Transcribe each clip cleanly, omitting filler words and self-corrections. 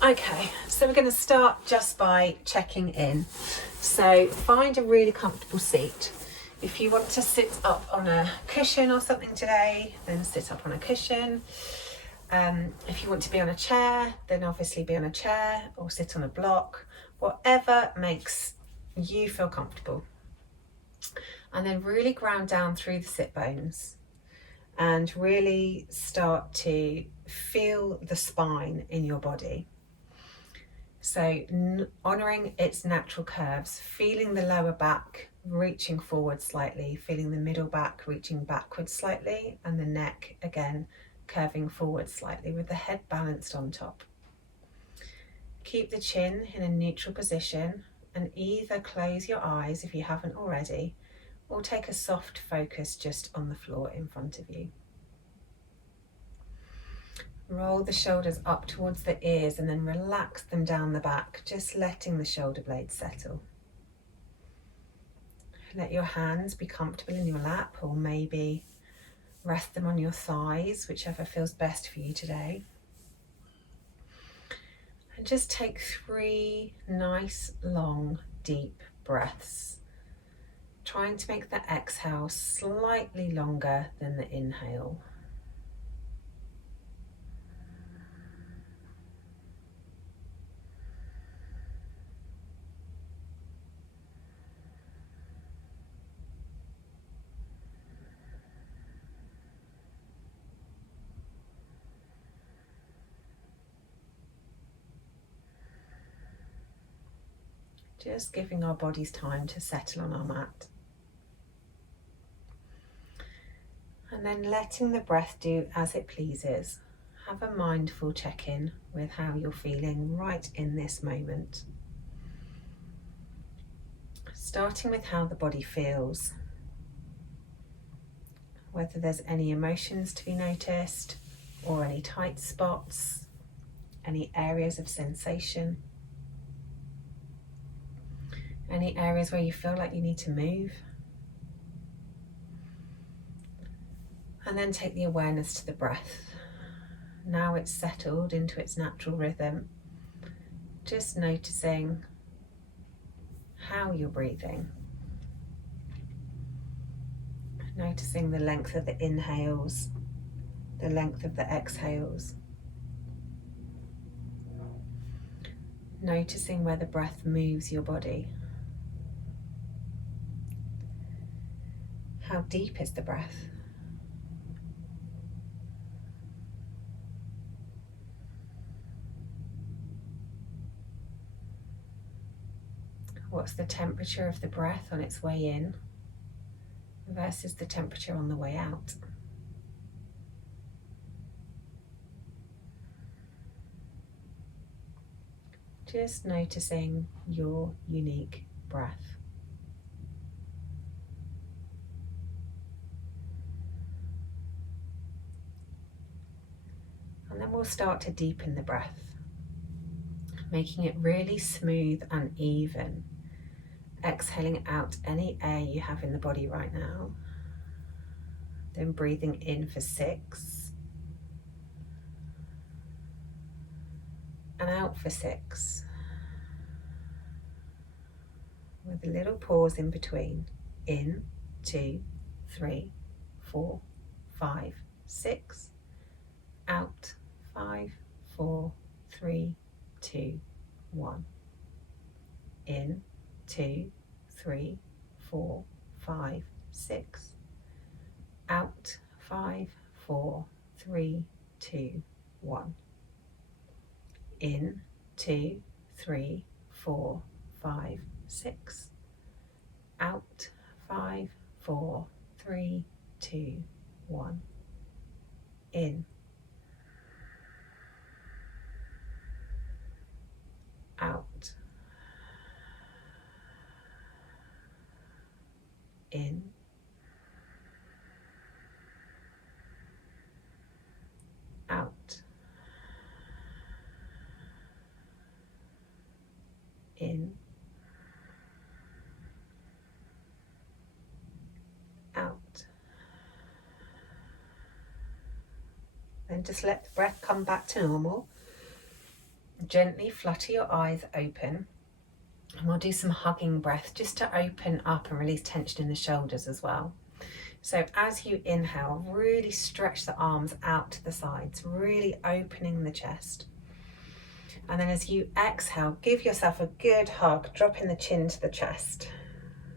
Okay, so we're going to start just by checking in. So find a really comfortable seat. If you want to sit up on a cushion or something today, then sit up on a cushion. If you want to be on a chair, then obviously be on a chair or sit on a block, whatever makes you feel comfortable. And then really ground down through the sit bones and really start to feel the spine in your body. So honouring its natural curves, feeling the lower back reaching forward slightly, feeling the middle back reaching backwards slightly, and the neck again curving forward slightly with the head balanced on top. Keep the chin in a neutral position and either close your eyes if you haven't already, or take a soft focus just on the floor in front of you. Roll the shoulders up towards the ears and then relax them down the back, just letting the shoulder blades settle. Let your hands be comfortable in your lap, or maybe rest them on your thighs, whichever feels best for you today. And just take 3 nice, long, deep breaths, trying to make the exhale slightly longer than the inhale. Just giving our bodies time to settle on our mat. And then letting the breath do as it pleases. Have a mindful check-in with how you're feeling right in this moment. Starting with how the body feels. Whether there's any emotions to be noticed, or any tight spots, any areas of sensation. Any areas where you feel like you need to move. And then take the awareness to the breath. Now it's settled into its natural rhythm. Just noticing how you're breathing. Noticing the length of the inhales, the length of the exhales. Noticing where the breath moves your body. How deep is the breath? What's the temperature of the breath on its way in versus the temperature on the way out? Just noticing your unique breath. And then we'll start to deepen the breath, making it really smooth and even. Exhaling out any air you have in the body right now. Then breathing in for 6. And out for 6. With a little pause in between. In, 2, 3, 4, 5, 6. Out, 5, 4, 3, 2, 1. In, 2, 3, 4, 5, 6. Out, 5, 4, 3, 2, 1. In, 2, 3, 4, 5, 6. Out, 5, 4, 3, 2, 1. In. Out. In. Out. In. Out. Then just let the breath come back to normal. Gently flutter your eyes open, and we'll do some hugging breath just to open up and release tension in the shoulders as well. So as you inhale, really stretch the arms out to the sides, really opening the chest. And then as you exhale, give yourself a good hug, dropping the chin to the chest,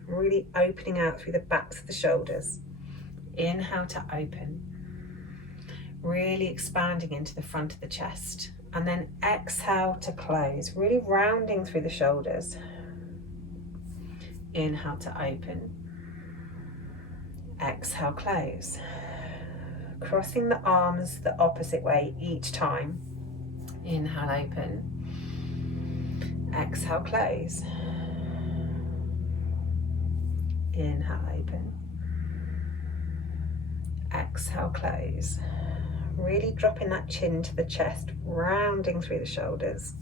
really opening out through the backs of the shoulders. Inhale to open, really expanding into the front of the chest. And then exhale to close, really rounding through the shoulders. Inhale to open. Exhale, close. Crossing the arms the opposite way each time. Inhale, open. Exhale, close. Inhale, open. Exhale, close. Really dropping that chin to the chest, rounding through the shoulders.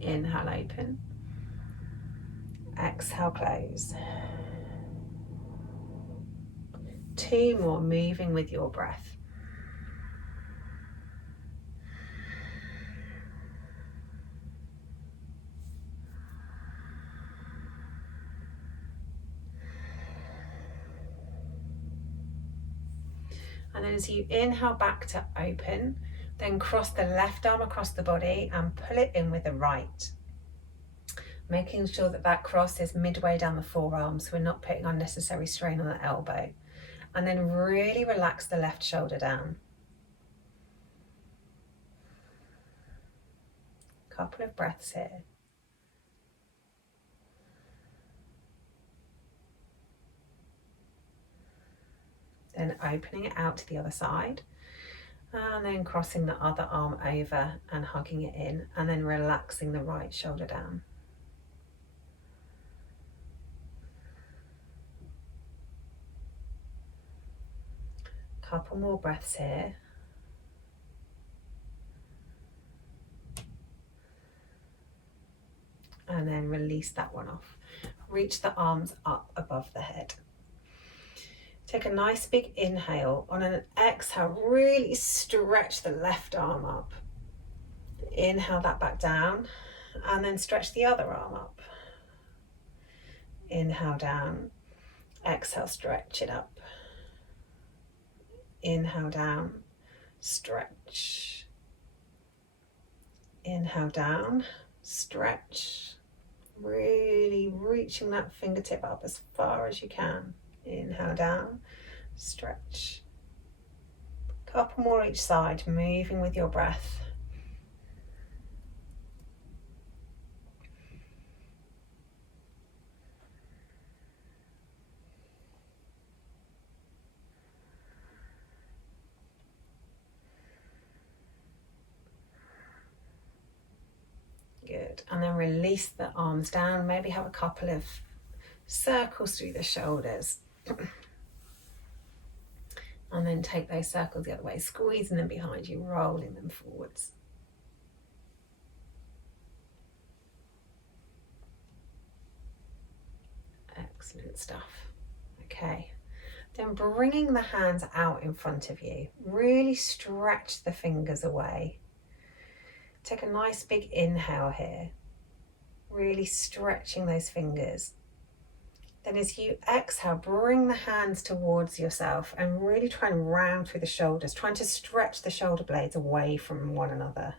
Inhale, open. Exhale, close. 2 more, moving with your breath. And then as you inhale back to open, then cross the left arm across the body and pull it in with the right. Making sure that that cross is midway down the forearm, so we're not putting unnecessary strain on the elbow. And then really relax the left shoulder down. Couple of breaths here. Then opening it out to the other side. And then crossing the other arm over and hugging it in, and then relaxing the right shoulder down. Couple more breaths here. And then release that one off. Reach the arms up above the head. Take a nice big inhale. On an exhale, really stretch the left arm up. Inhale that back down, and then stretch the other arm up. Inhale down. Exhale, stretch it up. Inhale down, stretch. Inhale down, stretch. Really reaching that fingertip up as far as you can. Inhale down, stretch. Couple more each side, moving with your breath. Good, and then release the arms down, maybe have a couple of circles through the shoulders. And then take those circles the other way, squeezing them behind you, rolling them forwards. Excellent stuff. Okay, then bringing the hands out in front of you, really stretch the fingers away. Take a nice big inhale here, really stretching those fingers. Then as you exhale, bring the hands towards yourself and really try and round through the shoulders, trying to stretch the shoulder blades away from one another.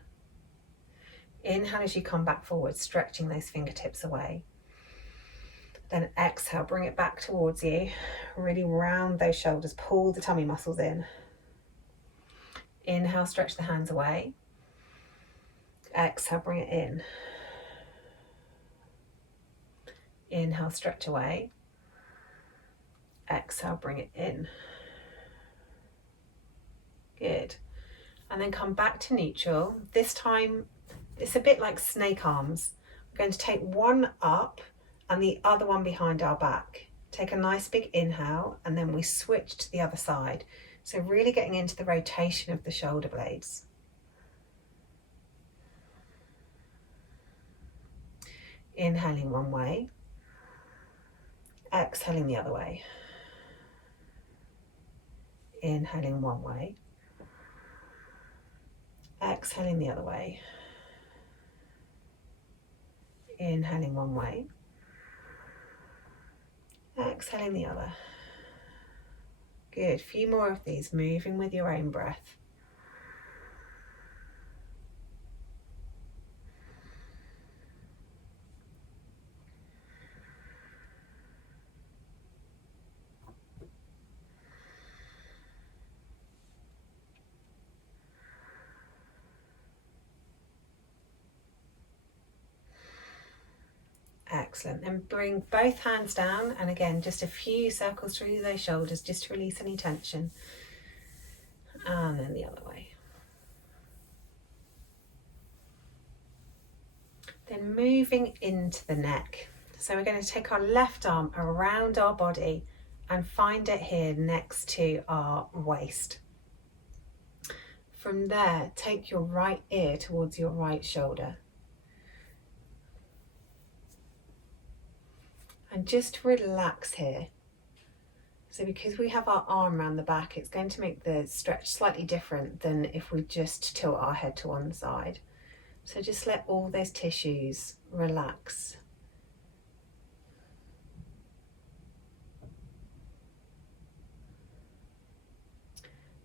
Inhale as you come back forward, stretching those fingertips away. Then exhale, bring it back towards you, really round those shoulders, pull the tummy muscles in. Inhale, stretch the hands away. Exhale, bring it in. Inhale, stretch away. Exhale, bring it in. Good. And then come back to neutral. This time, it's a bit like snake arms. We're going to take one up and the other one behind our back. Take a nice big inhale, and then we switch to the other side. So really getting into the rotation of the shoulder blades. Inhaling one way, exhaling the other way. Inhaling one way, exhaling the other way. Inhaling one way, exhaling the other. Good, few more of these, moving with your own breath. Excellent. And bring both hands down, and again just a few circles through those shoulders just to release any tension. And then the other way. Then moving into the neck. So we're going to take our left arm around our body and find it here next to our waist. From there, take your right ear towards your right shoulder. And just relax here. So because we have our arm around the back, it's going to make the stretch slightly different than if we just tilt our head to one side. So just let all those tissues relax.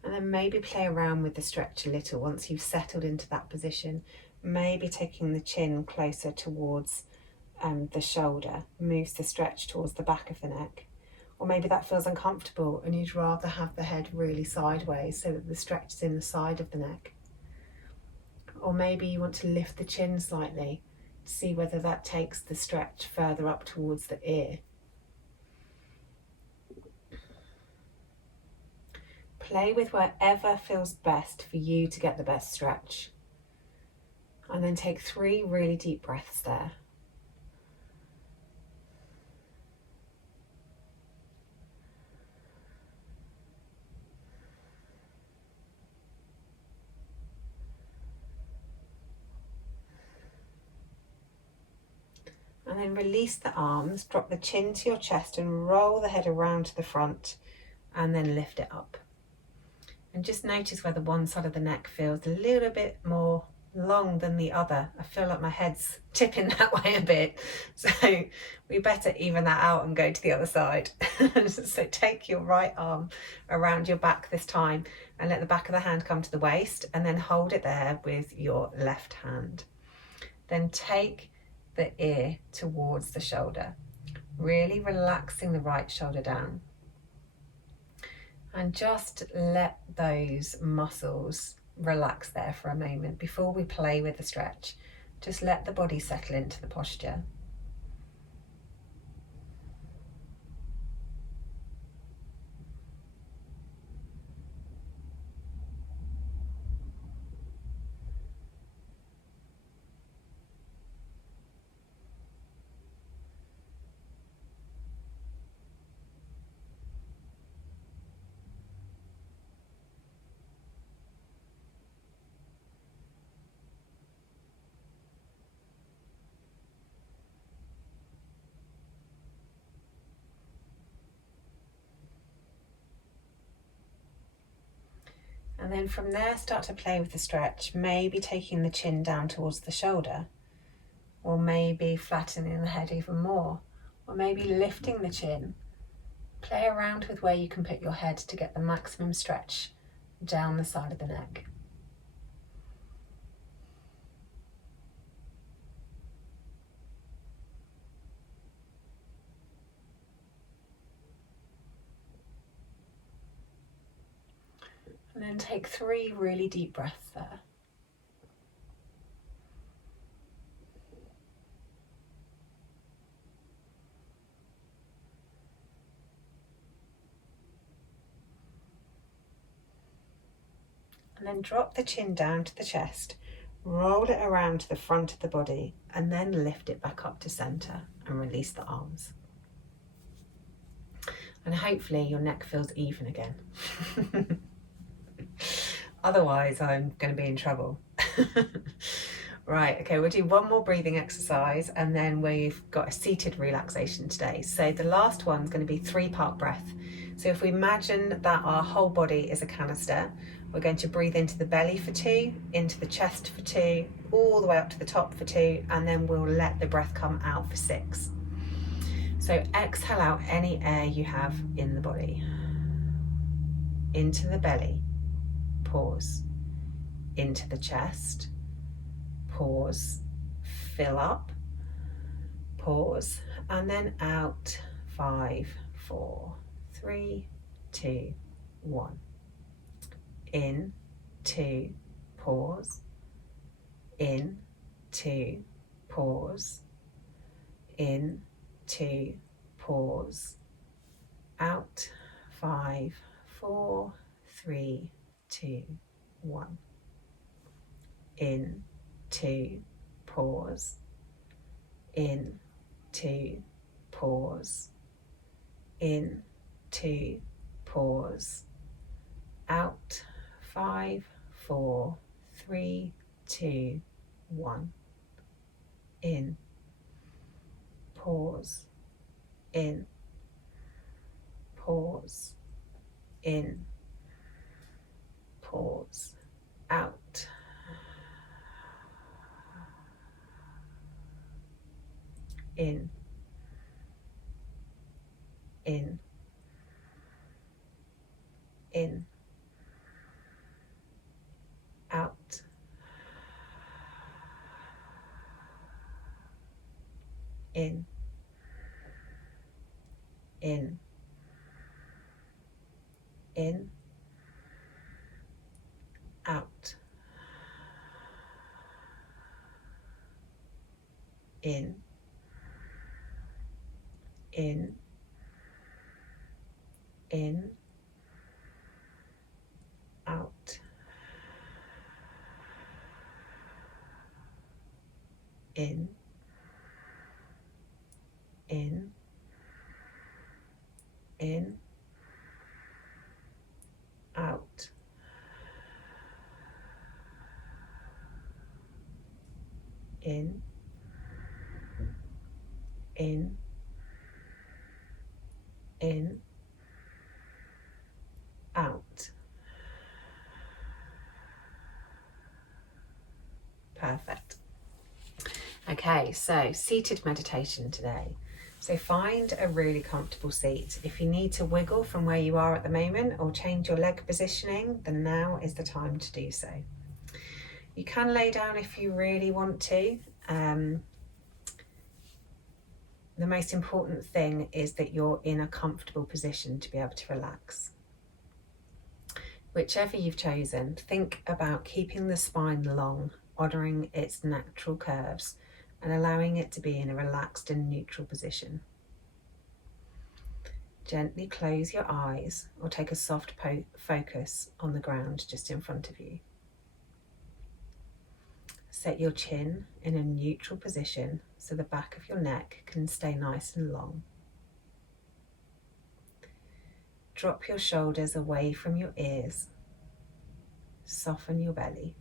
And then maybe play around with the stretch a little once you've settled into that position. Maybe taking the chin closer towards the shoulder moves the stretch towards the back of the neck. Or maybe that feels uncomfortable and you'd rather have the head really sideways so that the stretch is in the side of the neck. Or maybe you want to lift the chin slightly to see whether that takes the stretch further up towards the ear. Play with wherever feels best for you to get the best stretch. And then take 3 really deep breaths there. And then release the arms, drop the chin to your chest and roll the head around to the front and then lift it up. And just notice whether one side of the neck feels a little bit more long than the other. I feel like my head's tipping that way a bit. So we better even that out and go to the other side. So take your right arm around your back this time and let the back of the hand come to the waist and then hold it there with your left hand. Then take the ear towards the shoulder, really relaxing the right shoulder down. And just let those muscles relax there for a moment before we play with the stretch. Just let the body settle into the posture. And then from there, start to play with the stretch, maybe taking the chin down towards the shoulder, or maybe flattening the head even more, or maybe lifting the chin. Play around with where you can put your head to get the maximum stretch down the side of the neck. And then take 3 really deep breaths there. And then drop the chin down to the chest, roll it around to the front of the body, and then lift it back up to center and release the arms. And hopefully your neck feels even again. Otherwise, I'm going to be in trouble. Right, okay, we'll do one more breathing exercise and then we've got a seated relaxation today. So the last one's going to be 3-part breath. So if we imagine that our whole body is a canister, we're going to breathe into the belly for 2, into the chest for 2, all the way up to the top for 2, and then we'll let the breath come out for 6. So exhale out any air you have in the body. Into the belly, pause. Into the chest, pause. Fill up, pause, and then out. 5, 4, 3, 2, 1. In, 2, pause. In, 2, pause. In, 2, pause. Out. 5, 4, 3, 2, 1. In, 2, pause. In, 2, pause. In, 2, pause. Out. 5, 4, 3, 2, 1. In, pause. In, pause. In, pause. Out. In, in, in, out. In, in, in, out. In, in, in, out. In, in, in, out. In, in, in, out. Perfect. Okay, so seated meditation today. So find a really comfortable seat. If you need to wiggle from where you are at the moment or change your leg positioning, then now is the time to do so. You can lay down if you really want to. The most important thing is that you're in a comfortable position to be able to relax. Whichever you've chosen, think about keeping the spine long, honouring its natural curves and allowing it to be in a relaxed and neutral position. Gently close your eyes or take a soft focus on the ground just in front of you. Set your chin in a neutral position so the back of your neck can stay nice and long. Drop your shoulders away from your ears. Soften your belly.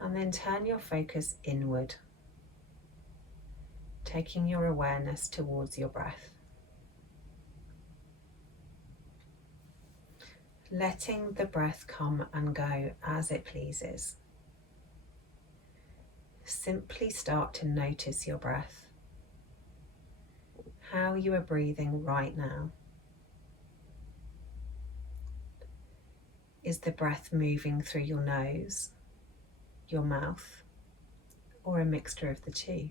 And then turn your focus inward, taking your awareness towards your breath. Letting the breath come and go as it pleases. Simply start to notice your breath, how you are breathing right now. Is the breath moving through your nose, your mouth, or a mixture of the two?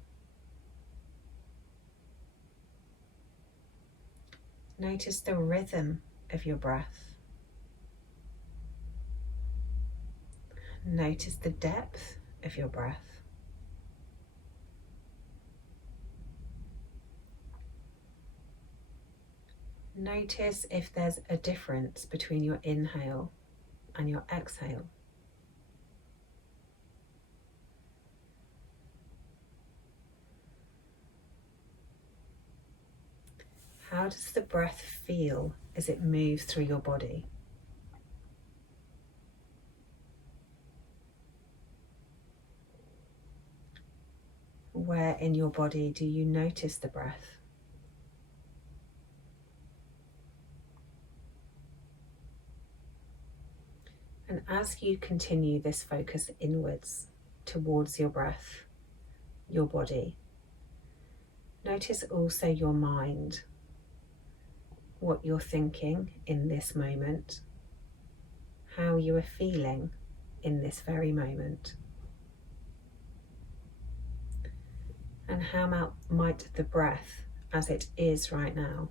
Notice the rhythm of your breath. Notice the depth of your breath. Notice if there's a difference between your inhale and your exhale. How does the breath feel as it moves through your body? Where in your body do you notice the breath? And as as you continue this focus inwards towards your breath, your body, notice also your mind, what you're thinking in this moment, how you are feeling in this very moment, and how might the breath as it is right now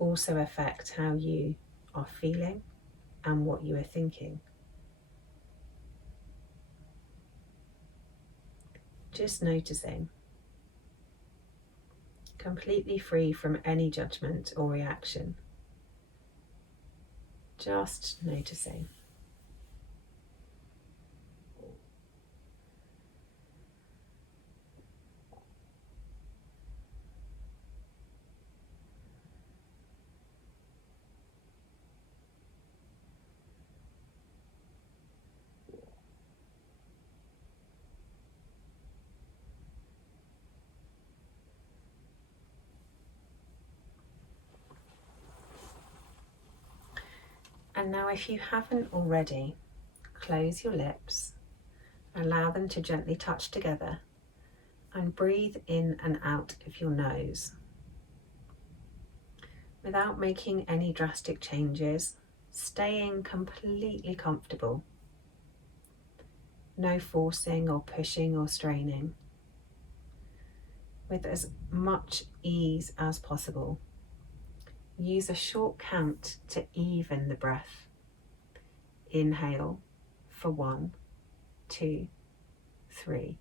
also affect how you are feeling and what you are thinking. Just noticing, completely free from any judgment or reaction. Just noticing. And now, if you haven't already, close your lips, allow them to gently touch together, and breathe in and out of your nose. Without making any drastic changes, staying completely comfortable. No forcing or pushing or straining. With as much ease as possible. Use a short count to even the breath. Inhale for 1, 2, 3.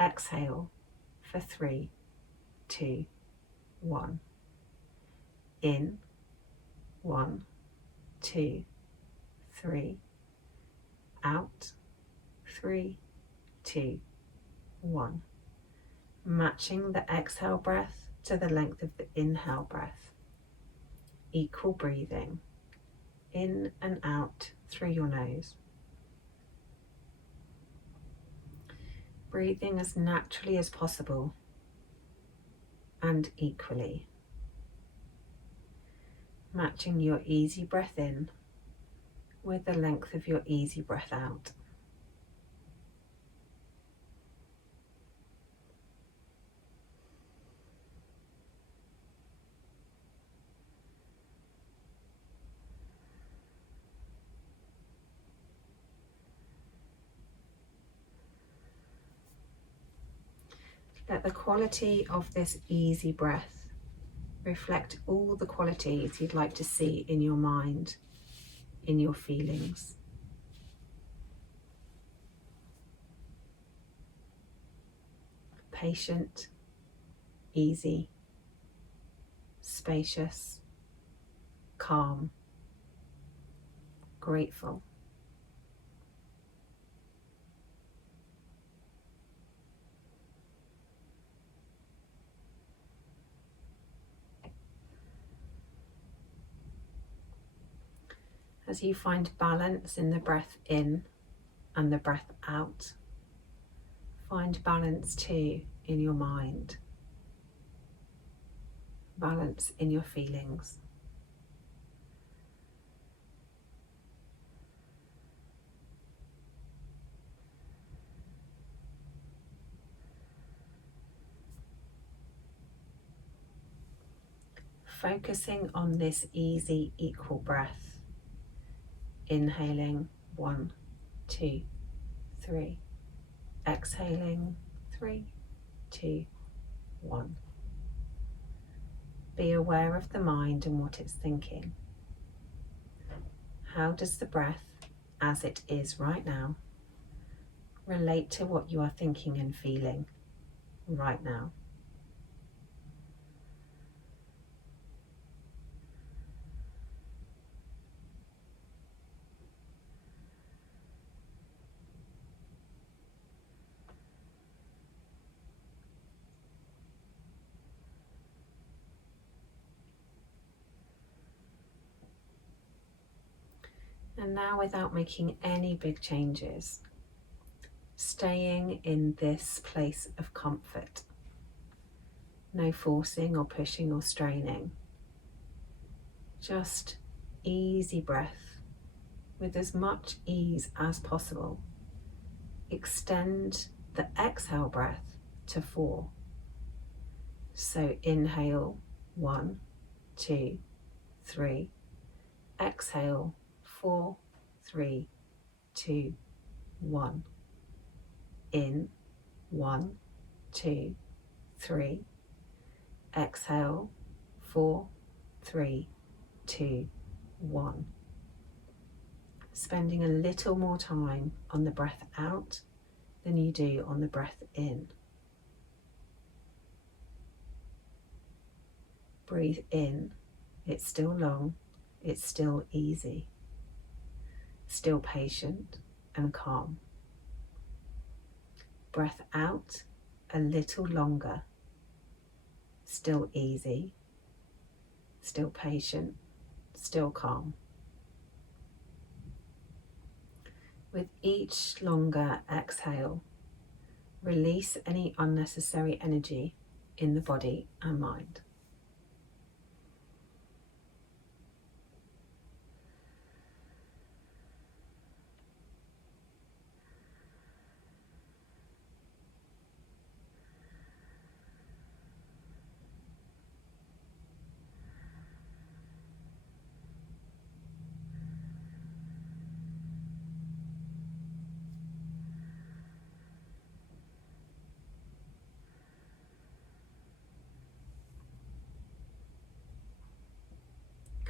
Exhale for 3, 2, 1. In, 1, 2, 3. Out, 3, 2, 1. Matching the exhale breath to the length of the inhale breath. Equal breathing, in and out through your nose. Breathing as naturally as possible and equally. Matching your easy breath in with the length of your easy breath out. Let the quality of this easy breath reflect all the qualities you'd like to see in your mind, in your feelings. Patient, easy, spacious, calm, grateful. As you find balance in the breath in and the breath out, find balance too in your mind, balance in your feelings. Focusing on this easy, equal breath. Inhaling 1, 2, 3. Exhaling 3, 2, 1. Be aware of the mind and what it's thinking. How does the breath, as it is right now, relate to what you are thinking and feeling right now? And now, without making any big changes, staying in this place of comfort. No forcing or pushing or straining. Just easy breath with as much ease as possible. Extend the exhale breath to 4. So inhale 1, 2, 3. Exhale 4, 3, 2, 1. In 1, 2, 3. Exhale 4, 3, 2, 1. Spending a little more time on the breath out than you do on the breath in. Breathe in, it's still long, it's still easy, still patient and calm. Breath out, a little longer, still easy, still patient, still calm. With each longer exhale, release any unnecessary energy in the body and mind.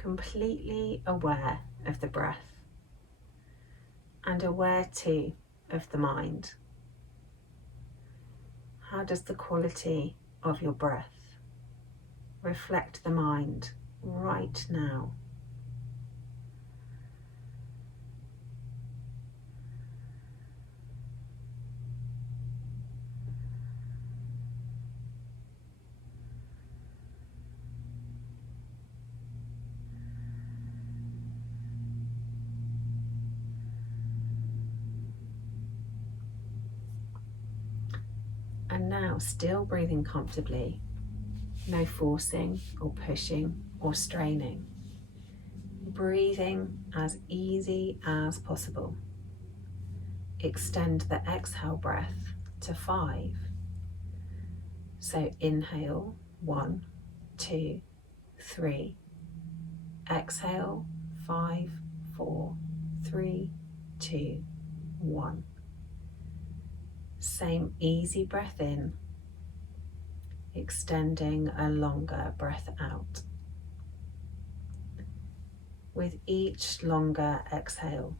Completely aware of the breath and aware too of the mind. How does the quality of your breath reflect the mind right now? And now, still breathing comfortably, no forcing or pushing or straining. Breathing as easy as possible. Extend the exhale breath to 5. So inhale 1, 2, 3. Exhale 5, 4, 3, 2, 1. Same easy breath in, extending a longer breath out. With each longer exhale,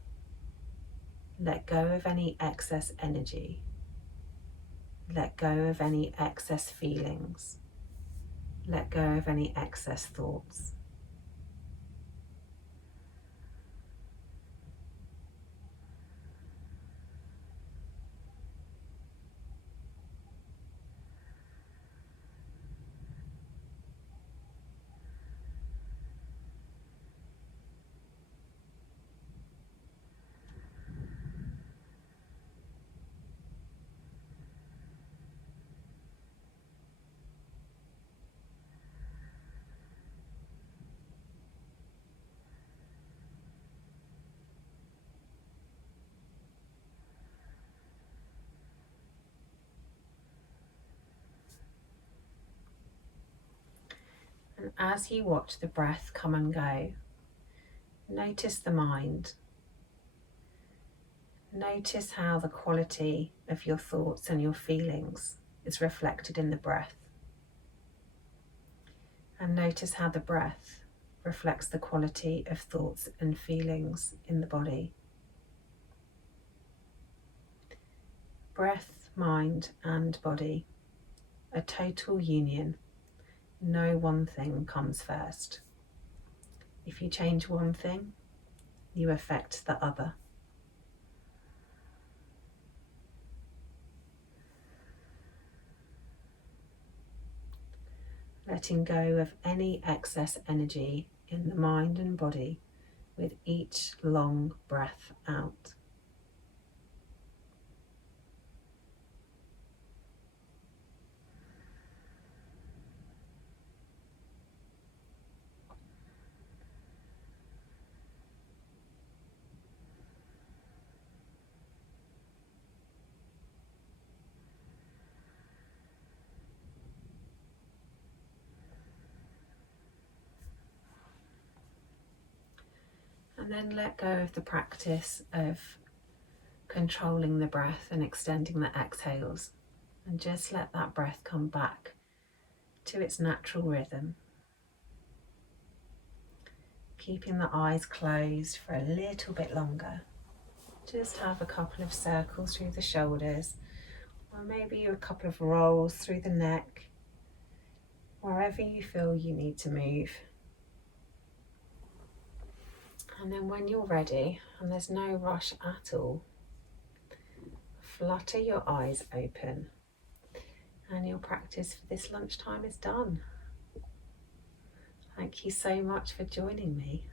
let go of any excess energy. Let go of any excess feelings. Let go of any excess thoughts. And as you watch the breath come and go, notice the mind. Notice how the quality of your thoughts and your feelings is reflected in the breath. And notice how the breath reflects the quality of thoughts and feelings in the body. Breath, mind, and body, a total union. No one thing comes first. If you change one thing, you affect the other. Letting go of any excess energy in the mind and body with each long breath out. And then let go of the practice of controlling the breath and extending the exhales, and just let that breath come back to its natural rhythm. Keeping the eyes closed for a little bit longer. Just have a couple of circles through the shoulders, or maybe a couple of rolls through the neck, wherever you feel you need to move. And then when you're ready, and there's no rush at all, flutter your eyes open, and your practice for this lunchtime is done. Thank you so much for joining me.